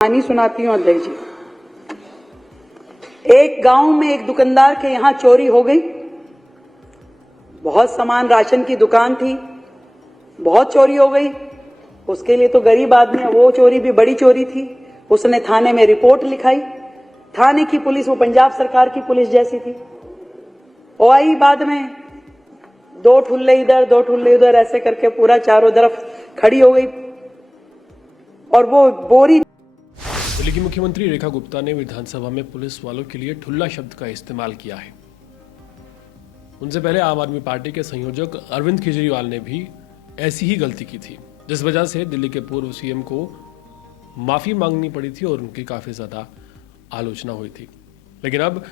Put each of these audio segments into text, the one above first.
कहानी सुनाती हूँ अध्यक्ष जी। एक गांव में एक दुकानदार के यहां चोरी हो गई। बहुत सामान, राशन की दुकान थी, बहुत चोरी हो गई। उसके लिए तो गरीब आदमी है, वो चोरी भी बड़ी चोरी थी। उसने थाने में रिपोर्ट लिखाई। थाने की पुलिस वो पंजाब सरकार की पुलिस जैसी थी। वो आई बाद में, दो ठुल्ले इधर दो ठुल्ले उधर ऐसे करके पूरा चारों तरफ खड़ी हो गई। और वो बोरी। दिल्ली की मुख्यमंत्री रेखा गुप्ता ने विधानसभा में पुलिस वालों के लिए ठुल्ला शब्द का इस्तेमाल किया है। उनसे पहले आम आदमी पार्टी के संयोजक अरविंद केजरीवाल ने भी ऐसी ही गलती की थी, जिस वजह से दिल्ली के पूर्व सीएम को माफी मांगनी पड़ी थी और उनकी काफी ज्यादा आलोचना हुई थी। लेकिन अब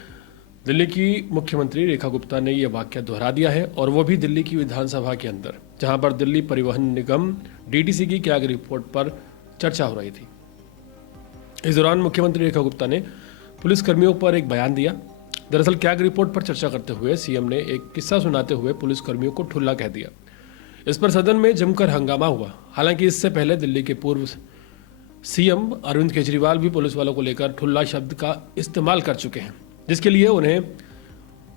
दिल्ली की मुख्यमंत्री रेखा गुप्ता ने यह वाकया दोहरा दिया है, और वो भी दिल्ली की विधानसभा के अंदर, जहां पर दिल्ली परिवहन निगम डीटीसी की कैग रिपोर्ट पर चर्चा हो रही थी। इस दौरान मुख्यमंत्री रेखा गुप्ता ने पुलिस कर्मियों पर एक बयान दिया। दरअसल कैग रिपोर्ट पर चर्चा करते हुए सीएम ने एक किस्सा सुनाते हुए पुलिस कर्मियों को ठुल्ला कह दिया। इस पर सदन में जमकर हंगामा हुआ। हालांकि इससे पहले दिल्ली के पूर्व सीएम अरविंद केजरीवाल भी पुलिस वालों को लेकर ठुल्ला शब्द का इस्तेमाल कर चुके हैं, जिसके लिए उन्हें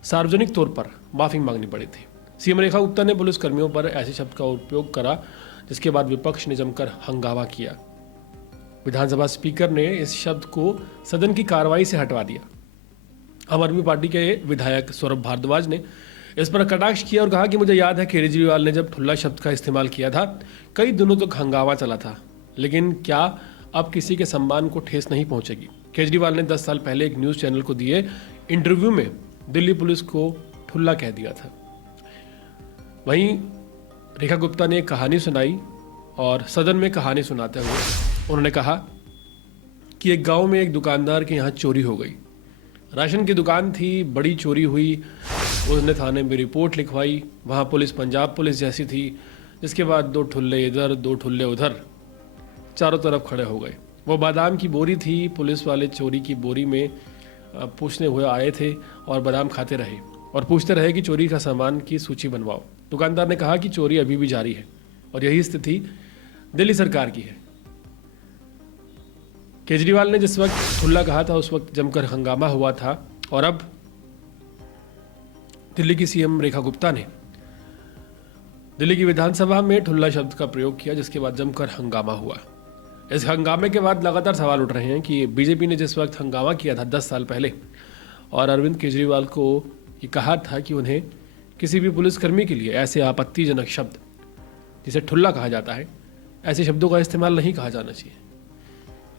सार्वजनिक तौर पर माफी मांगनी पड़ी थी। सीएम रेखा गुप्ता ने पुलिस कर्मियों पर ऐसे शब्द का उपयोग करा, जिसके बाद विपक्ष ने जमकर हंगामा किया। विधानसभा स्पीकर ने इस शब्द को सदन की कार्रवाई से हटवा दिया। आम आदमी पार्टी के विधायक सौरभ भारद्वाज ने इस पर कटाक्ष किया और कहा कि मुझे याद है केजरीवाल ने जब ठुल्ला शब्द का इस्तेमाल किया था, कई दिनों तक हंगामा चला था, लेकिन क्या अब किसी के सम्मान को ठेस नहीं पहुंचेगी। केजरीवाल ने 10 साल पहले एक न्यूज चैनल को दिए इंटरव्यू में दिल्ली पुलिस को ठुल्ला कह दिया था। वहीं रेखा गुप्ता ने एक कहानी सुनाई, और सदन में कहानी सुनाते हुए उन्होंने कहा कि एक गांव में एक दुकानदार के यहाँ चोरी हो गई। राशन की दुकान थी, बड़ी चोरी हुई। उसने थाने में रिपोर्ट लिखवाई। वहाँ पुलिस पंजाब पुलिस जैसी थी। जिसके बाद दो ठुल्ले इधर दो ठुल्ले उधर चारों तरफ खड़े हो गए। वो बादाम की बोरी थी। पुलिस वाले चोरी की बोरी में पूछने हुए आए थे और बादाम खाते रहे और पूछते रहे कि चोरी का सामान की सूची बनवाओ। दुकानदार ने कहा कि चोरी अभी भी जारी है, और यही स्थिति दिल्ली सरकार की है। केजरीवाल ने जिस वक्त ठुल्ला कहा था उस वक्त जमकर हंगामा हुआ था, और अब दिल्ली की सीएम रेखा गुप्ता ने दिल्ली की विधानसभा में ठुल्ला शब्द का प्रयोग किया, जिसके बाद जमकर हंगामा हुआ। इस हंगामे के बाद लगातार सवाल उठ रहे हैं कि बीजेपी ने जिस वक्त हंगामा किया था 10 साल पहले, और अरविंद केजरीवाल को ये कहा था कि उन्हें किसी भी पुलिसकर्मी के लिए ऐसे आपत्तिजनक शब्द, जिसे ठुल्ला कहा जाता है, ऐसे शब्दों का इस्तेमाल नहीं कहा जाना चाहिए।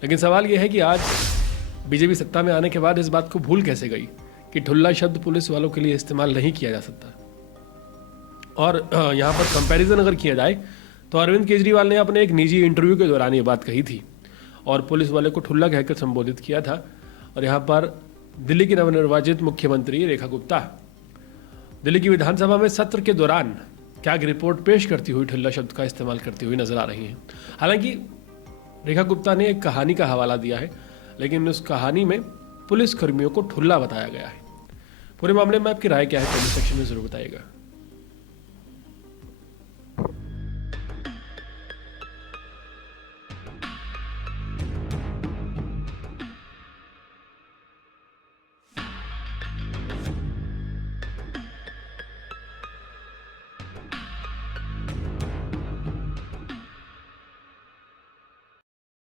लेकिन सवाल यह है कि आज बीजेपी सत्ता में आने के बाद इस बात को भूल कैसे गई कि ठुल्ला शब्द पुलिस वालों के लिए इस्तेमाल नहीं किया जा सकता। और यहाँ पर कंपैरिजन अगर किया जाए तो अरविंद केजरीवाल ने अपने एक निजी इंटरव्यू के दौरान ये बात कही थी और पुलिस वाले को ठुल्ला कहकर संबोधित किया था। और यहाँ पर दिल्ली की नवनिर्वाचित मुख्यमंत्री रेखा गुप्ता दिल्ली की विधानसभा में सत्र के दौरान कैग रिपोर्ट पेश करती हुई ठुल्ला शब्द का इस्तेमाल करती हुई नजर आ रही हैं। हालांकि रेखा गुप्ता ने एक कहानी का हवाला दिया है, लेकिन उस कहानी में पुलिस कर्मियों को ठुल्ला बताया गया है। पूरे मामले में आपकी राय क्या है, कमेंट सेक्शन में जरूर बताइएगा।